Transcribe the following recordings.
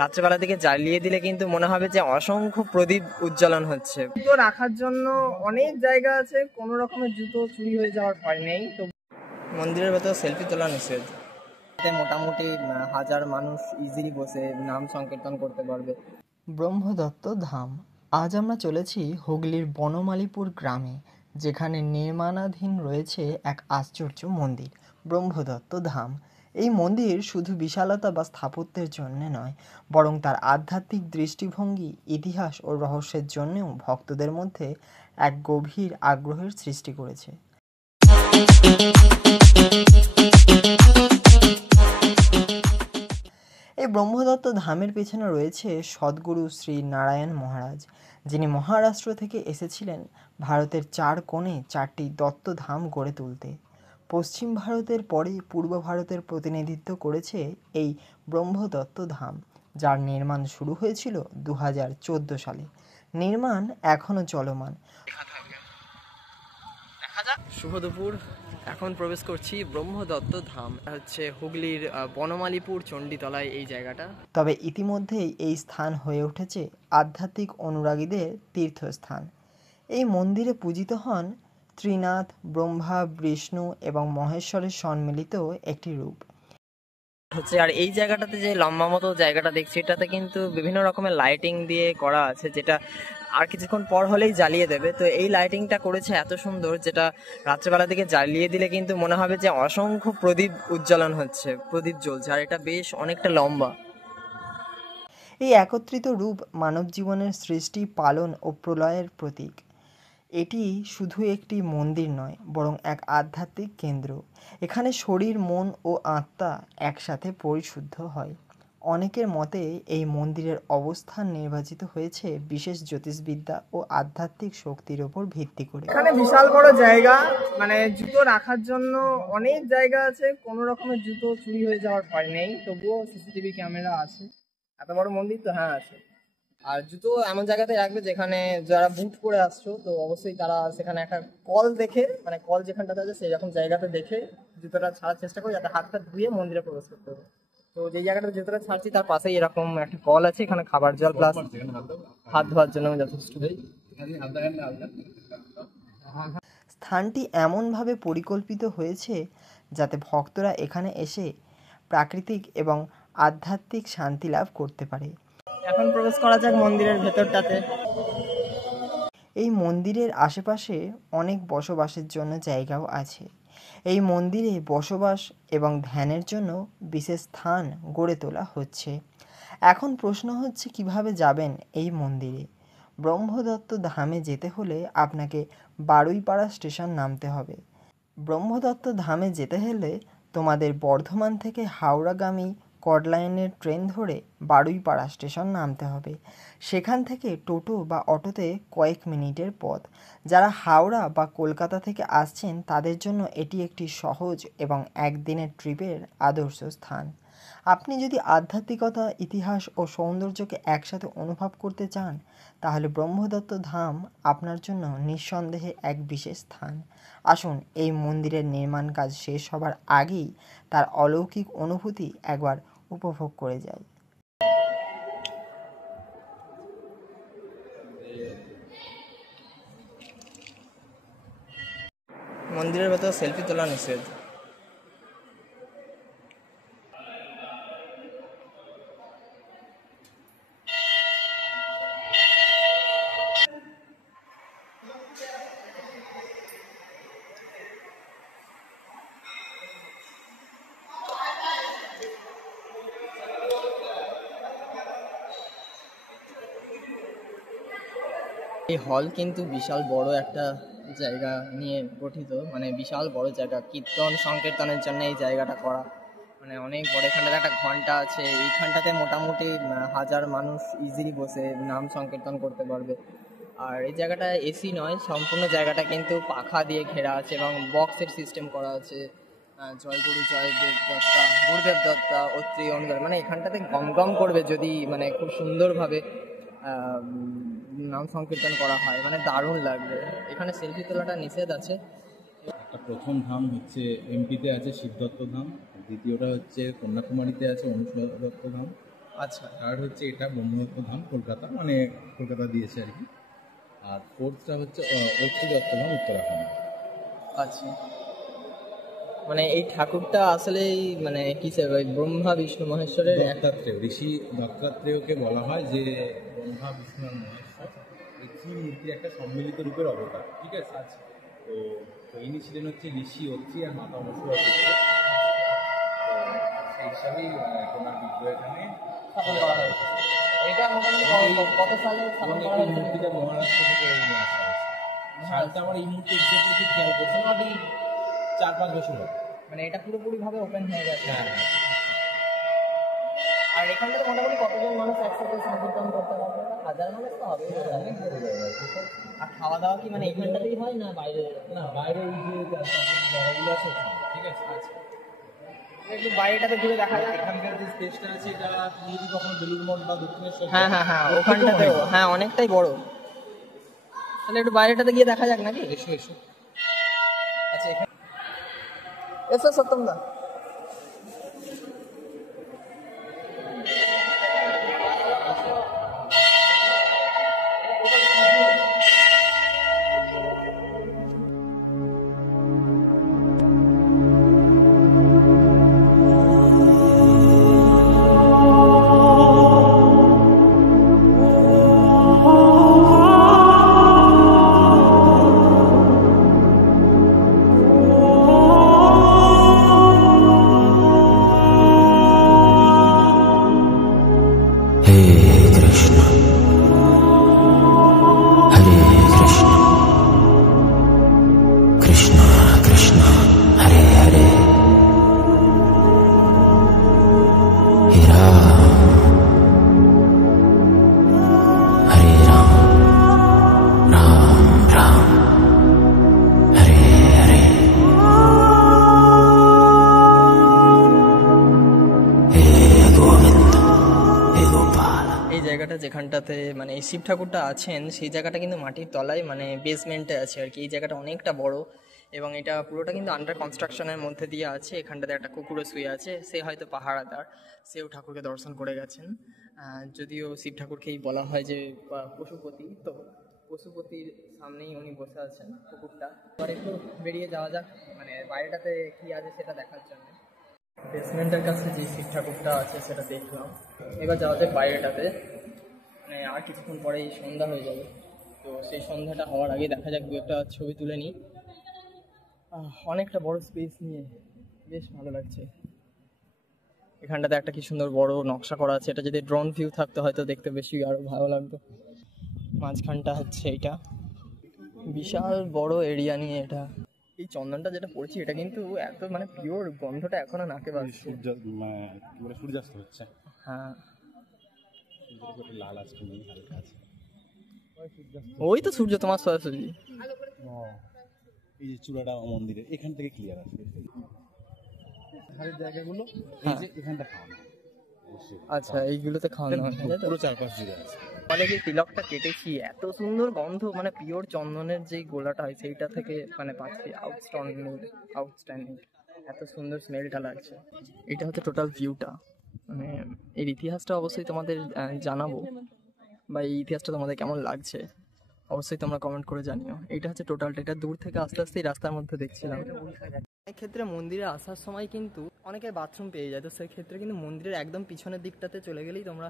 রাত্রেবেলা দিকে জ্বালিয়ে দিলে কিন্তু মনে হবে যে অসংখ্য প্রদীপ উজ্জ্বলন হচ্ছে। জুতো রাখার জন্য অনেক জায়গা আছে, কোনো রকমের জুতো চুরি হয়ে যাওয়ার ভয় নেই। তো মন্দিরের ভেতর সেলফি তোলা নিষেধ। মোটামুটি 1000 মানুষ ইজিলি বসে নাম সংকীর্তন করতে পারবে। ব্রহ্মদত্ত ধাম। আজ আমরা চলেছি হুগলির বনমালীপুর গ্রামে, যেখানে নির্মাণাধীন রয়েছে এক আশ্চর্য মন্দির, ব্রহ্মদত্ত ধাম। এই মন্দির শুধু বিশালতা বা স্থাপত্যের জন্য নয়, বরং তার আধ্যাত্মিক দৃষ্টিভঙ্গি, ইতিহাস ও রহস্যের জন্যও ভক্তদের মধ্যে এক গভীর আগ্রহের সৃষ্টি করেছে। এই ব্রহ্মদত্ত ধামের পেছনে রয়েছে সদ্গুরু শ্রী নারায়ণ মহারাজ, যিনি মহারাষ্ট্র থেকে এসেছিলেন ভারতের 4 কোণে 4টি দত্ত ধাম গড়ে তুলতে। পশ্চিম ভারতের পরে পূর্ব ভারতের প্রতিনিধিত্ব করেছে এই ব্রহ্মদত্ত ধাম, যার নির্মাণ শুরু হয়েছিল 2014 সালে। নির্মাণ এখনও চলমান। শুভ দুপুর, এখন প্রবেশ করছি ব্রহ্মদত্ত ধাম। হচ্ছে হুগলির বনমালীপুর চণ্ডীতলায় এই জায়গাটা। তবে ইতিমধ্যেই এই স্থান হয়ে উঠেছে আধ্যাত্মিক অনুরাগীদের তীর্থস্থান। এই মন্দিরে পূজিত হন ত্রিনাথ, ব্রহ্মা, বিষ্ণু এবং মহেশ্বরের সম্মিলিত একটি রূপ হচ্ছে। আর এই জায়গাটাতে যে লম্বা মতো জায়গাটা দেখছি, এটাতে কিন্তু বিভিন্ন রকমের লাইটিং দিয়ে করা আছে, যেটা আর কিছুক্ষণ পর হলেই জ্বালিয়ে দেবে। তো এই লাইটিংটা করেছে এত সুন্দর, যেটা রাত্রেবেলা দিকে জ্বালিয়ে দিলে কিন্তু মনে হবে যে অসংখ্য প্রদীপ উজ্জ্বলন হচ্ছে, প্রদীপ জ্বলছে। আর এটা বেশ অনেকটা লম্বা। এই একত্রিত রূপ মানব জীবনের সৃষ্টি, পালন ও প্রলয়ের প্রতীক। এটি শুধু একটি মন্দির নয়, বরং এক আধ্যাত্মিক কেন্দ্র। এখানে শরীর, মন ও আত্মা একসাথে পরিশুদ্ধ হয়। অনেকের মতে এই মন্দিরের অবস্থান নির্বাচিত হয়েছে বিশেষ জ্যোতিষবিদ্যা ও আধ্যাত্মিক শক্তির উপর ভিত্তি করে। এখানে বিশাল বড় জায়গা, মানে জুতো রাখার জন্য অনেক জায়গা আছে, কোনো রকমের জুতো চুরি হয়ে যাওয়ার ভয় নেই। তবুও সিসিটিভি ক্যামেরা আছে, এত বড় মন্দির তো। হ্যাঁ আছে। আর জুতো এমন জায়গাতে রাখবে যেখানে যারা বুট পরে আসছো, তো অবশ্যই তারা সেখানে একটা কল দেখে, মানে কল যেখানটাতে আছে সেই রকম জায়গাতে দেখে জুতোটা ছাড়ার চেষ্টা করে, যাতে হাতটা ধুয়ে মন্দিরে প্রবেশ করতে হবে। তো যে জায়গাটাতে জুতোটা ছাড়ছি তার পাশেই এরকম একটা কল আছে, এখানে খাবার জল প্লাস হাত ধোয়ার জন্য যথেষ্ট। স্থানটি এমনভাবে পরিকল্পিত হয়েছে যাতে ভক্তরা এখানে এসে প্রাকৃতিক এবং আধ্যাত্মিক শান্তি লাভ করতে পারে। এখন প্রবেশ করা যাক মন্দিরের ভেতরটাতে। এই মন্দিরের আশেপাশে অনেক বসবাসের জন্য জায়গাও আছে। এই মন্দিরে বসবাস এবং ধ্যানের জন্য বিশেষ স্থান গড়ে তোলা হচ্ছে। এখন প্রশ্ন হচ্ছে, কিভাবে যাবেন এই মন্দিরে? ব্রহ্মদত্ত ধামে যেতে হলে আপনাকে বারুইপাড়া স্টেশন নামতে হবে। ব্রহ্মদত্ত ধামে যেতে হলে তোমাদের বর্ধমান থেকে হাওড়াগামী কডলাইনের ট্রেন ধরে বারুইপাড়া স্টেশন নামতে হবে। সেখান থেকে টোটো বা অটোতে কয়েক মিনিটের পথ। যারা হাওড়া বা কলকাতা থেকে আসছেন তাদের জন্য এটি একটি সহজ এবং একদিনের ট্রিপের আদর্শ স্থান। আপনি যদি আধ্যাত্মিকতা, ইতিহাস ও সৌন্দর্যকে একসাথে অনুভব করতে চান, তাহলে ব্রহ্মদত্ত ধাম আপনার জন্য নিঃসন্দেহে এক বিশেষ স্থান। আসুন এই মন্দিরের নির্মাণ কাজ শেষ হবার আগেই তার অলৌকিক অনুভূতি একবার উপভোগ করে যাই। মন্দিরের ভেতর সেলফি তোলা নিষেধ। এই হল কিন্তু বিশাল বড় একটা জায়গা নিয়ে গঠিত, মানে বিশাল বড় জায়গা। কীর্তন সংকীর্তনের জন্য এই জায়গাটা করা, মানে অনেক বড়। এখানটাতে একটা ঘন্টা আছে, এইখানটাতে মোটামুটি 1000 মানুষ ইজিলি বসে নাম সংকীর্তন করতে পারবে। আর এই জায়গাটা এসি নয়, সম্পূর্ণ জায়গাটা কিন্তু পাখা দিয়ে ঘেরা আছে এবং বক্সের সিস্টেম করা আছে। জয় গুরু, জয় দেব দত্তা, গুরুদেব দত্তা, অত্রি অনুদান, মানে এখানটাতে গম গম করবে যদি মানে খুব সুন্দরভাবে নাম সংকীর্তন করা হয়, মানে দারুণ লাগবে। এখানে সেলফি তোলাটা নিষেধ আছে। একটা প্রথম ধাম হচ্ছে এমপিতে আছে শিবদত্ত ধাম, দ্বিতীয়টা হচ্ছে কন্যাকুমারীতে আছে অনুসূয়া দত্ত ধাম, আচ্ছা থার্ড হচ্ছে এটা ব্রহ্মদত্ত ধাম কলকাতা, মানে কলকাতা দিয়েছে আর কি। আর ফোর্থটা হচ্ছে অত্রি দত্ত ধাম উত্তরাখণ্ড। আচ্ছা, মানে এই ঠাকুরটা আসলে মানে কিসের, ওই ব্রহ্মা বিষ্ণু মহেশ্বরের দত্তাত্রেয় ঋষি দত্তাত্রেয়কে বলা হয় যে ব্রহ্মা বিষ্ণু আর মহেশ্বর এই তিন মূর্তির একটা সম্মিলিত রূপের অবতার, ঠিক আছে। আচ্ছা তো তো ইনি ছিলেন হচ্ছে ঋষি অত্রি আর মাতা মহেশ্বর। তো সেই হিসাবেই তোমার বিগ্রহ এখানে স্থাপন করা হয়েছে। এটা মোটামুটি কত সালে স্থাপন এবং করা এই হয়েছে? মূর্তিটা মহারাষ্ট্র থেকে নিয়ে আসা হয়েছে। সালটা আমার এই মুহূর্তে এক্সাক্টলি ঠিক খেয়াল করছে না, ওই 4-5 বছর হবে। মানে এটা পুরোপুরিভাবে ওপেন হয়ে গেছে। হ্যাঁ হ্যাঁ। আর এখানটাতে মোটামুটি কতজন মানুষ একসাথে সংকীর্তন করতে পারবে? 1000 মানুষ তো হবে। অনেক বড় জায়গা আছে। আর খাওয়া দাওয়া কি মানে এখানটাতেই হয় না বাইরে? না, বাইরে এই যে জায়গাগুলো আছে ওখানে, ঠিক আছে। আচ্ছা, একটু বাইরেটাতে ঘুরে দেখা যায়। এখানকার যে স্পেসটা আছে এটা তুমি যদি কখনো বেলুড় মঠ বা দক্ষিণেশ্বর হ্যাঁ হ্যাঁ হ্যাঁ, ওখানটাতেও হ্যাঁ অনেকটাই বড়। তাহলে একটু বাইরেটাতে গিয়ে দেখা যাক নাকি? এসো এসো। আচ্ছা এখানে এসো সত্যম দা। এই জায়গাটা যেখানটাতে মানে এই শিব ঠাকুরটা আছেন সেই জায়গাটা কিন্তু মাটির তলায় মানে বেসমেন্টে আছে আর কি। এই জায়গাটা অনেকটা বড় এবং এটা পুরোটা কিন্তু আন্ডার কনস্ট্রাকশনের মধ্যে দিয়ে আছে। এখানটাতে একটা কুকুরও শুয়ে আছে, সে হয়তো পাহারাদার, সেও ঠাকুরকে দর্শন করে গেছেন। যদিও শিব ঠাকুরকেই বলা হয় যে পশুপতি, তো পশুপতির সামনেই উনি বসে আছেন কুকুরটা। এবার একটু বেরিয়ে যাওয়া যাক মানে বাইরেটাতে কি আছে সেটা দেখার জন্য। বেসমেন্টের কাছে যে শিব ঠাকুরটা আছে সেটা দেখলাম। এবার যাওয়া যাক বাইরেটাতে, মানে আর কিছুক্ষণ পরেই সন্ধ্যা হয়ে যাবে। তো সেই সন্ধ্যাটা হওয়ার আগে দেখা যাক দু একটা ছবি তুলে নিই। অনেকটা বড় স্পেস নিয়ে বেশ ভালো লাগছে। এখানটাতে একটা কি সুন্দর বড় নকশা করা আছে, এটা যদি ড্রোন ভিউ থাকতো হয়তো দেখতে বেশি আরো ভালো লাগতো। মাঝখানটা হচ্ছে এটা, বিশাল বড় এরিয়া নিয়ে এটা। এই চন্দনটা যেটা পড়ছি এটা কিন্তু এত মানে পিওর, গন্ধটা এখনো নাকে বাজছে। সূর্যাস্ত হচ্ছে। হ্যাঁ লাল আজকে নেই, হালকা আছে। ওই তো সূর্য তোমার সরাসরি। এই যে চূড়াটা মন্দিরের এখান থেকে ক্লিয়ার আসবে। ধারের জায়গাগুলো এই যে এখানটা খাওয়ানো। আচ্ছা এইগুলোতে খাওয়ানো হয় পুরো চারপাশ জুড়ে আছে। ফলে যে তিলকটা কেটেছি এত সুন্দর গন্ধ, মানে পিওর চন্দনের যেই গোলাটা হয় সেইটা থেকে মানে পাচ্ছি। আউটস্ট্যান্ডিং এত সুন্দর স্মেলটা লাগছে। এটা হচ্ছে টোটাল ভিউটা। মানে এর ইতিহাসটা অবশ্যই তোমাদের জানাবো, বা এই ইতিহাসটা তোমাদের কেমন লাগছে অবশ্যই তোমরা কমেন্ট করে জানিও। এইটা হচ্ছে টোটালটা, এটা দূর থেকে আস্তে আস্তে রাস্তার মধ্যে দেখছিলাম। অনেক ক্ষেত্রে মন্দিরে আসার সময় কিন্তু অনেকের বাথরুম পেয়ে যায়, তো সেই ক্ষেত্রে কিন্তু মন্দিরের একদম পিছনের দিকটাতে চলে গেলেই তোমরা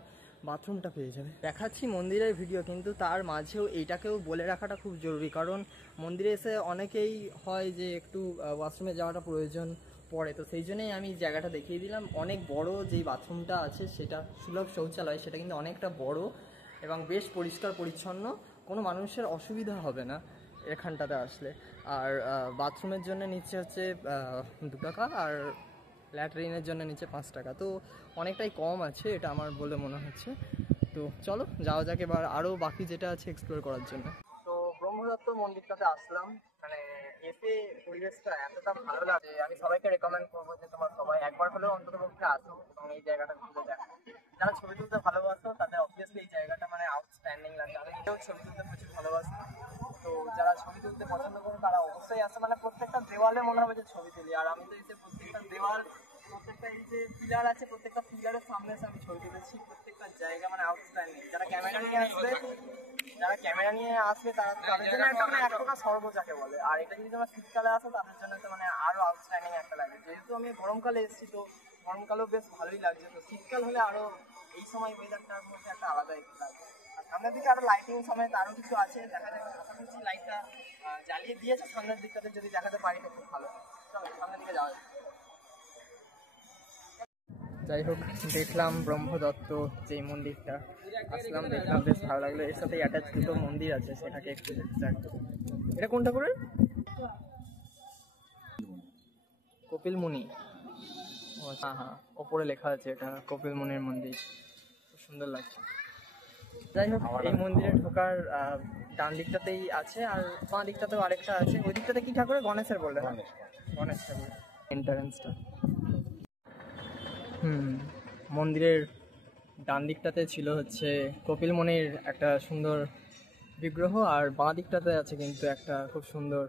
বাথরুমটা পেয়ে যাবে। দেখাচ্ছি মন্দিরের ভিডিও, কিন্তু তার মাঝেও এইটাকেও বলে রাখাটা খুব জরুরি, কারণ মন্দিরে এসে অনেকেই হয় যে একটু ওয়াশরুমে যাওয়াটা প্রয়োজন পড়ে, তো সেই জন্যই আমি জায়গাটা দেখিয়ে দিলাম। অনেক বড় যেই বাথরুমটা আছে সেটা সুলভ শৌচালয়, সেটা কিন্তু অনেকটা বড় এবং বেশ পরিষ্কার পরিচ্ছন্ন, কোনো মানুষের অসুবিধা হবে না এখানটাতে আসলে। আর বাথরুমের জন্য নিচ্ছে হচ্ছে 2 টাকা, আর ল্যাট্রিনের জন্য নিচ্ছে 5 টাকা, তো অনেকটাই কম আছে এটা আমার বলে মনে হচ্ছে। তো চলো যাওয়া যাক এবার আরও বাকি যেটা আছে এক্সপ্লোর করার জন্য। তো ব্রহ্মদত্ত মন্দিরটাতে আসলাম, মানে এসে পরিবেশটা এতটা ভালো লাগে, আমি সবাইকে রেকমেন্ড করবো যে তোমার সবাই একবার হলেও অন্তত পক্ষে আসো এবং এই জায়গাটা ঘুরে দেখো। যারা ছবি তুলতে ভালোবাসো তাদের অবভিয়াসলি এই জায়গাটা মানে আউটস্ট্যান্ডিং লাগে। আমি নিজেও ছবি তুলতে প্রচুর ভালোবাসি, তো যারা ছবি তুলতে পছন্দ করো তারা অবশ্যই আসে। মানে প্রত্যেকটা দেওয়ালে মনে হবে যে ছবি তুলি, আর আমি তো এসে প্রত্যেকটা দেওয়াল প্রত্যেকটা এই যে পিলার আছে, প্রত্যেকটা পিলারের সামনে এসে আমি ছবি তুলেছি। প্রত্যেকটা জায়গা মানে আউটস্ট্যান্ডিং। যারা ক্যামেরা নিয়ে আসবে তাদের জন্য একটা মানে এক প্রকার স্বর্গ যাকে বলে। আর এটা যদি তোমরা শীতকালে আসো তাদের জন্য তো মানে আরো আউটস্ট্যান্ডিং একটা লাগে। যেহেতু আমি গরমকালে এসেছি তো গরমকালেও বেশ ভালোই লাগছে, তো শীতকাল হলে আরো এই সময় ওয়েদারটার মধ্যে একটা আলাদা একটু লাগে। আর সামনের দিকে আরো লাইটিং সমেত আরো কিছু আছে, দেখা যাক। আশা করছি লাইটটা জ্বালিয়ে দিয়েছে সামনের দিকটাতে, যদি দেখাতে পারি তো খুব ভালো। চলো সামনের দিকে যাওয়া যাক। যাই হোক, দেখলাম ব্রহ্মদত্ত যেই মন্দিরটা, আসলাম, দেখলাম, বেশ ভালো লাগলো। এর সাথে অ্যাটাচ দুটো মন্দির আছে, সেটাকে একটু দেখতে চাই। এটা কোন ঠাকুরের? কপিল মুনি। ও হ্যাঁ হ্যাঁ, ওপরে লেখা আছে এটা কপিল মুনির মন্দির, খুব সুন্দর লাগছে। যাই হোক, এই মন্দিরে ঢোকার ডান দিকটাতেই আছে, আর বাঁ দিকটাতেও আরেকটা আছে। ওই দিকটাতে কি ঠাকুরের? গণেশের বললে না? গণেশ ঠাকুর এন্ট্রান্সটা। মন্দিরের ডান দিকটাতে ছিল হচ্ছে কপিল মুনির একটা সুন্দর বিগ্রহ, আর বাঁ দিকটাতে আছে কিন্তু একটা খুব সুন্দর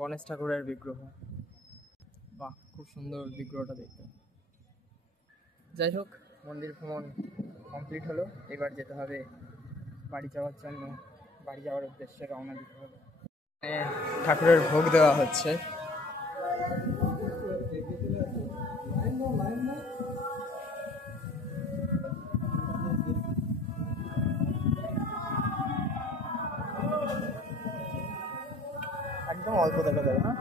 গণেশ ঠাকুরের বিগ্রহ। বাহ, খুব সুন্দর বিগ্রহটা দেখতে। যাই হোক, মন্দির ভ্রমণ কমপ্লিট হলো। এবার যেতে হবে বাড়ি যাওয়ার জন্য, বাড়ি যাওয়ার উদ্দেশ্যে রওনা দিতে হবে। ঠাকুরের ভোগ দেওয়া হচ্ছে। একদম অল্প দেখা যাবে না।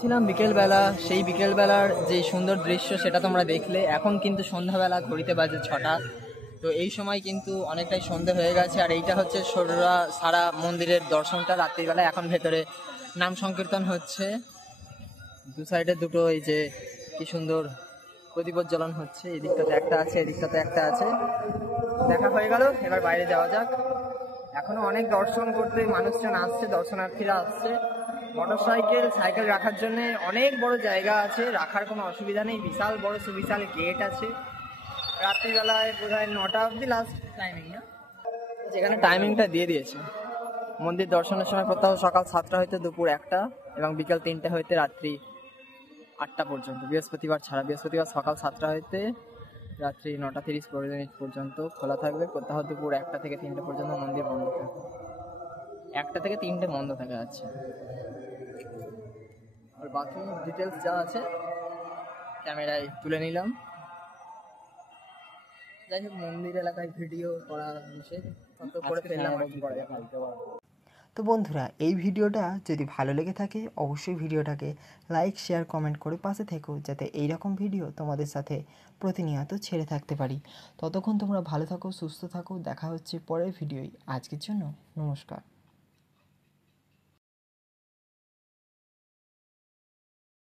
ছিলাম বিকেলবেলা, সেই বিকেলবেলার যে সুন্দর দৃশ্য সেটা তোমরা দেখলে। এখন কিন্তু সন্ধ্যাবেলা, ঘড়িতে বাজে 6টা। তো এই সময় কিন্তু অনেকটাই সন্ধে হয়ে গেছে, আর এইটা হচ্ছে সারা মন্দিরের দর্শনটা রাত্রিবেলা। এখন ভেতরে নাম সংকীর্তন হচ্ছে, দু সাইডে দুটো এই যে কি সুন্দর প্রদীপজ্বলন হচ্ছে। এই দিকটাতে একটা আছে, এই দিকটাতে একটা আছে। দেখা হয়ে গেল, এবার বাইরে যাওয়া যাক। এখনো অনেক দর্শন করতে মানুষজন আসছে, দর্শনার্থীরা আসছে। মোটরসাইকেল, সাইকেল রাখার জন্য অনেক বড় জায়গা আছে, রাখার কোনো অসুবিধা নেই। বিশাল বড় সুবিশাল গেট আছে। রাত্রিবেলায় বোধহয় 9টা অবধি লাস্ট টাইমিং, না? যেখানে টাইমিংটা দিয়ে দিয়েছে। মন্দির দর্শনের সময় প্রত্যহ সকাল 7টা হইতে দুপুর 1টা, এবং বিকাল 3টে হইতে রাত্রি 8টা পর্যন্ত। বৃহস্পতিবার ছাড়া, বৃহস্পতিবার সকাল 7টা হইতে রাত্রি 9:30 পর্যন্ত খোলা থাকবে। প্রত্যহ দুপুর 1টা থেকে 3টে পর্যন্ত মন্দির বন্ধ থাকবে। 1টা থেকে 3টে বন্ধ থাকে। আচ্ছা, আর বাকি ডিটেলস যা আছে ক্যামেরায় তুলে নিলাম। যাই হোক, মন্দির এলাকায় ভিডিও করা নিষেধ, তত করে ফেললাম আর কি করা যাবে। তো বন্ধুরা, এই ভিডিওটা যদি ভালো লেগে থাকে অবশ্যই ভিডিওটাকে লাইক, শেয়ার, কমেন্ট করে পাশে থেকো, যাতে এইরকম ভিডিও তোমাদের সাথে প্রতিনিয়ত ছেড়ে থাকতে পারি। ততক্ষণ তোমরা ভালো থাকো, সুস্থ থাকো। দেখা হচ্ছে পরের ভিডিওয়। আজকের জন্য নমস্কার।